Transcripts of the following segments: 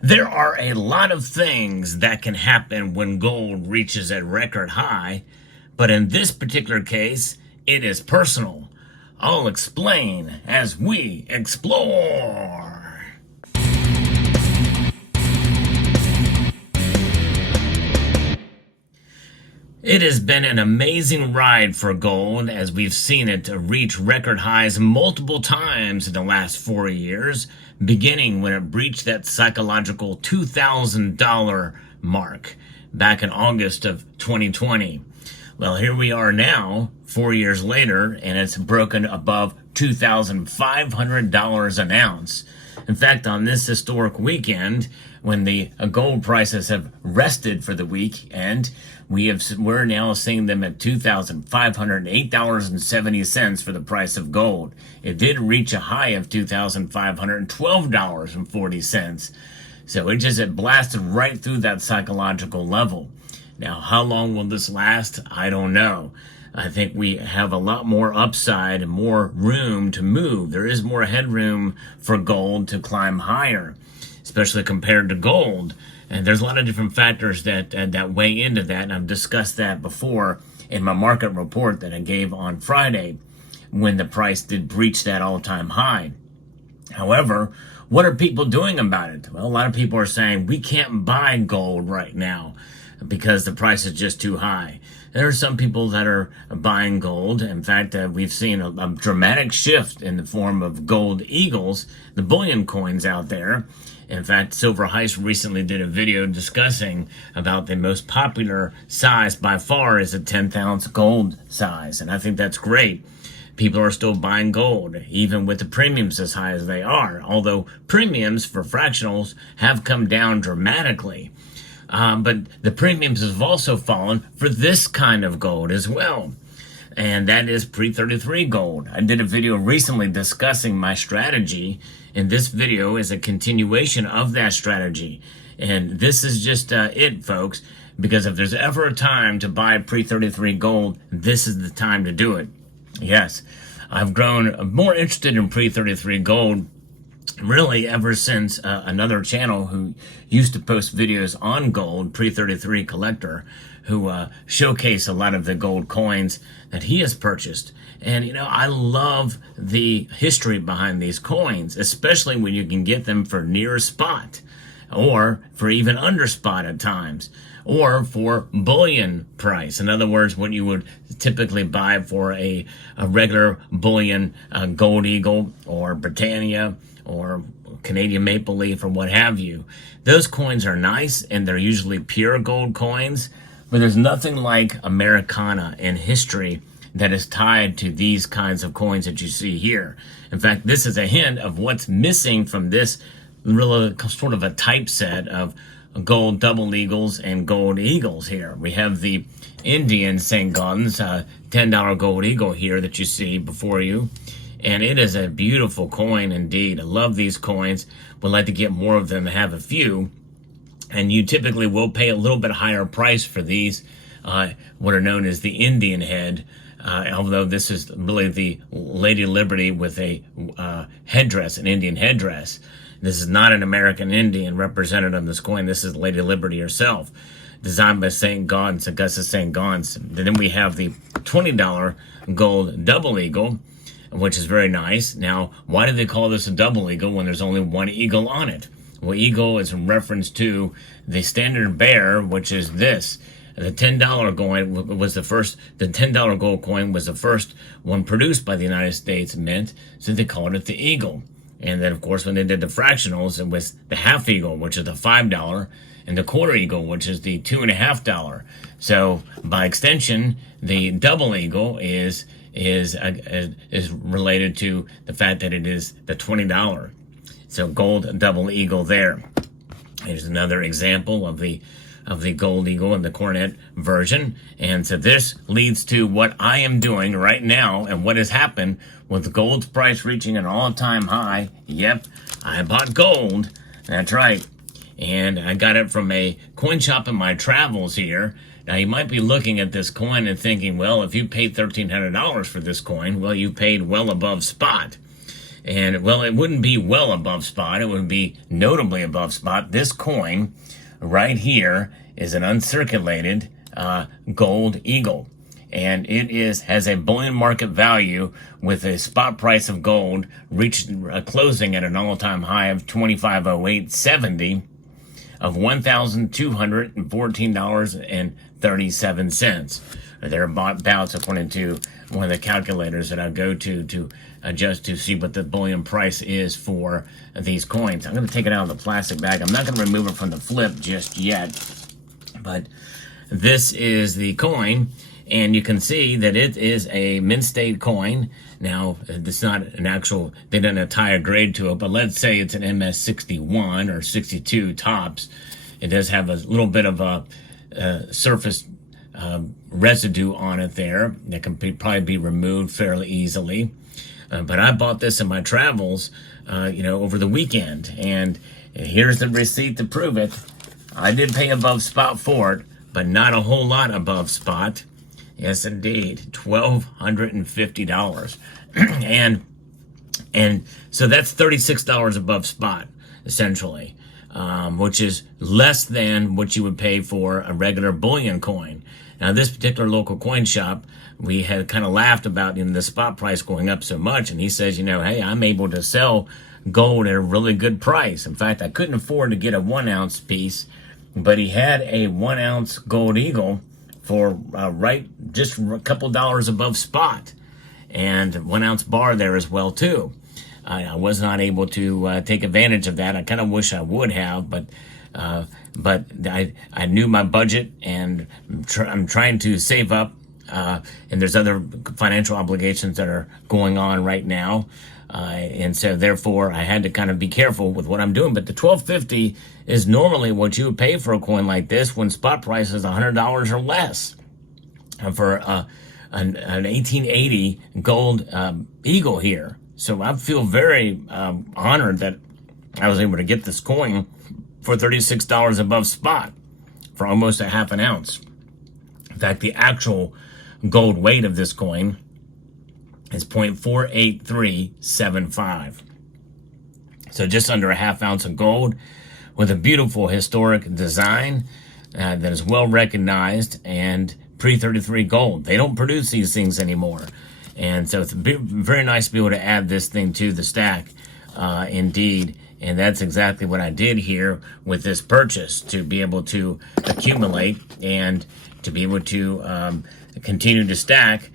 There are a lot of things that can happen when gold reaches a record high, but in this particular case, it is personal. I'll explain as we explore. It has been an amazing ride for gold as we've seen it reach record highs multiple times in the last 4 years, beginning when it breached that psychological $2,000 mark back in August of 2020. Well, here we are now, 4 years later, and it's broken above $2,500 an ounce. In fact, on this historic weekend, when the gold prices have rested for the weekend, we're now seeing them at $2,508.70 for the price of gold. It did reach a high of $2,512.40. So it blasted right through that psychological level. Now, how long will this last? I don't know. I think we have a lot more upside and more room to move. There is more headroom for gold to climb higher, especially compared to gold. And there's a lot of different factors that weigh into that. And I've discussed that before in my market report that I gave on Friday when the price did breach that all-time high. However, what are people doing about it? Well, a lot of people are saying we can't buy gold right now because the price is just too high. There are some people that are buying gold. In fact, we've seen a dramatic shift in the form of gold eagles, the bullion coins out there. In fact, Silver Heist recently did a video discussing about the most popular size by far is a 10th ounce gold size. And I think that's great. People are still buying gold, even with the premiums as high as they are. Although premiums for fractionals have come down dramatically. But the premiums have also fallen for this kind of gold as well. And that is pre-33 gold. I did a video recently discussing my strategy, and this video is a continuation of that strategy. And this is just it, folks, because if there's ever a time to buy pre-33 gold, this is the time to do it. Yes, I've grown more interested in pre-33 gold really ever since another channel who used to post videos on gold, pre-33 collector, who showcase a lot of the gold coins that he has purchased. And, you know, I love the history behind these coins, especially when you can get them for near spot or for even under spot at times, or for bullion price. In other words, what you would typically buy for a regular bullion gold eagle or Britannia or Canadian maple leaf or what have you. Those coins are nice and they're usually pure gold coins, but there's nothing like Americana in history that is tied to these kinds of coins that you see here. In fact, this is a hint of what's missing from this really sort of a typeset of gold double eagles and gold eagles here. We have the Indian St. Gaudens $10 gold eagle here that you see before you. And it is a beautiful coin indeed. I love these coins. Would like to get more of them, have a few. And you typically will pay a little bit higher price for these, what are known as the Indian head. Although this is really the Lady Liberty with a headdress, an Indian headdress. This is not an American Indian represented on this coin. This is Lady Liberty herself, designed by St. Gaudens, Augustus St. Gaudens. Then we have the $20 gold double eagle, which is very nice. Now, why do they call this a double eagle when there's only one eagle on it? Well, eagle is in reference to the standard bearer, which is this. The $10 coin was the first, the $10 gold coin was the first one produced by the United States Mint, so they called it the eagle. And then, of course, when they did the fractionals, it was the half eagle, which is the $5, and the quarter eagle, which is the $2.50. So, by extension, the double eagle is related to the fact that it is the $20. So, gold double eagle there. Here's another example of the gold eagle and the cornet version. And so this leads to what I am doing right now and what has happened with gold's price reaching an all-time high. Yep, I bought gold. That's right. And I got it from a coin shop in my travels here. Now, you might be looking at this coin and thinking, well, if you paid $1,300 for this coin, well, you paid well above spot. And well, it wouldn't be well above spot. It would be notably above spot. This coin right here is an uncirculated gold eagle. And it has a bullion market value with a spot price of gold reached closing at an all-time high of 2508.70 of $1,214.37. Thereabouts, according to one of the calculators that I go to adjust to see what the bullion price is for these coins. I'm going to take it out of the plastic bag. I'm not going to remove it from the flip just yet, but this is the coin, and you can see that it is a mint state coin. Now, it's not an actual, they didn't attach a grade to it, but let's say it's an MS 61 or 62 tops. It does have a little bit of a surface residue on it there that can probably be removed fairly easily. But I bought this in my travels, over the weekend, and here's the receipt to prove it. I did pay above spot for it, but not a whole lot above spot. Yes, indeed, $1,250, and so that's $36 above spot, essentially, which is less than what you would pay for a regular bullion coin. Now, this particular local coin shop, we had kind of laughed about the spot price going up so much, and he says, hey, I'm able to sell gold at a really good price. In fact, I couldn't afford to get a 1 ounce piece, but he had a 1 ounce gold eagle for just a couple dollars above spot, and 1 ounce bar there as well too. I was not able to take advantage of that. I kind of wish I would have, but I knew my budget, and I'm trying to save up, and there's other financial obligations that are going on right now, and so therefore I had to kind of be careful with what I'm doing. But the $12.50 is normally what you would pay for a coin like this when spot price is $100 or less for an 1880 gold eagle here. So I feel very honored that I was able to get this coin for $36 above spot for almost a half an ounce. In fact, the actual gold weight of this coin is 0.48375. So just under a half ounce of gold with a beautiful historic design that is well recognized and pre-33 gold. They don't produce these things anymore. And so it's very nice to be able to add this thing to the stack, indeed. And that's exactly what I did here with this purchase, to be able to accumulate and to be able to continue to stack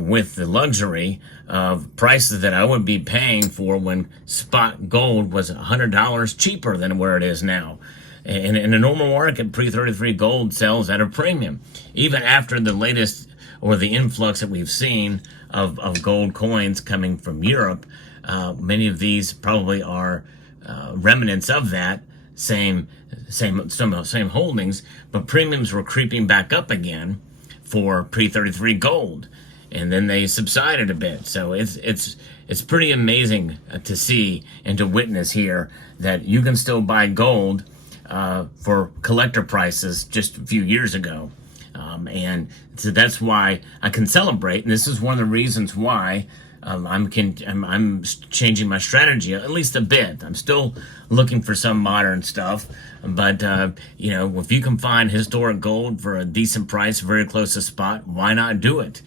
with the luxury of prices that I would be paying for when spot gold was $100 cheaper than where it is now. In a normal market, pre-33 gold sells at a premium. Even after the latest or the influx that we've seen of gold coins coming from Europe, many of these probably are remnants of that same holdings, but premiums were creeping back up again for pre-33 gold, and then they subsided a bit. So it's pretty amazing to see and to witness here that you can still buy gold for collector prices just a few years ago, and so that's why I can celebrate. And this is one of the reasons why I'm changing my strategy at least a bit. I'm still looking for some modern stuff, but if you can find historic gold for a decent price, very close to spot, why not do it?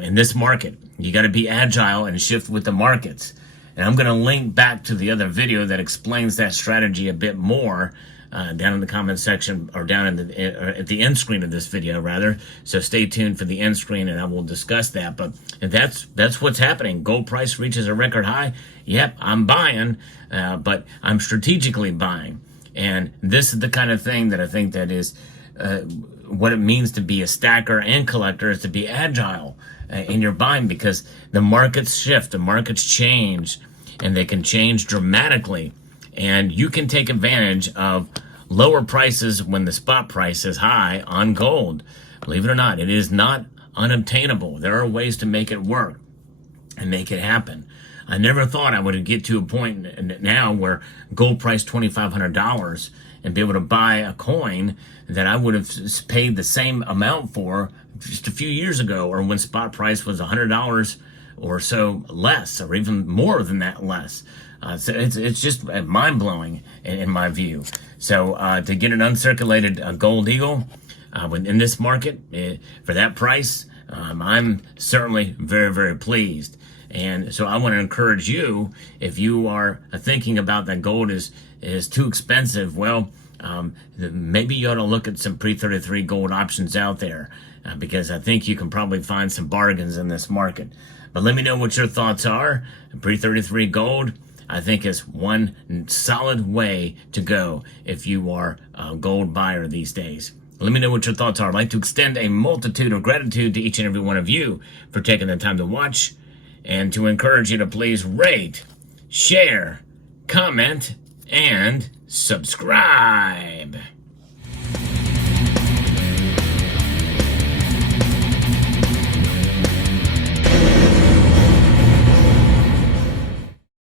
In this market, you got to be agile and shift with the markets. And I'm going to link back to the other video that explains that strategy a bit more down in the comment section, or down at the end screen of this video, rather. So stay tuned for the end screen, and I will discuss that. But that's what's happening. Gold price reaches a record high. Yep, I'm buying, but I'm strategically buying. And this is the kind of thing that I think that is what it means to be a stacker and collector, is to be agile in your buying, because the markets shift, the markets change, and they can change dramatically. And you can take advantage of lower prices when the spot price is high on gold. Believe it or not, it is not unobtainable. There are ways to make it work and make it happen. I never thought I would get to a point now where gold price $2,500 and be able to buy a coin that I would have paid the same amount for just a few years ago, or when spot price was $100 or so less, or even more than that less. So it's just mind-blowing in my view. So to get an uncirculated gold eagle in this market for that price, I'm certainly very, very pleased. And so I want to encourage you, if you are thinking about that gold is too expensive, well, maybe you ought to look at some pre-33 gold options out there, because I think you can probably find some bargains in this market. But let me know what your thoughts are. Pre-33 gold, I think, is one solid way to go if you are a gold buyer these days. Let me know what your thoughts are. I'd like to extend a multitude of gratitude to each and every one of you for taking the time to watch, and to encourage you to please rate, share, comment, and subscribe.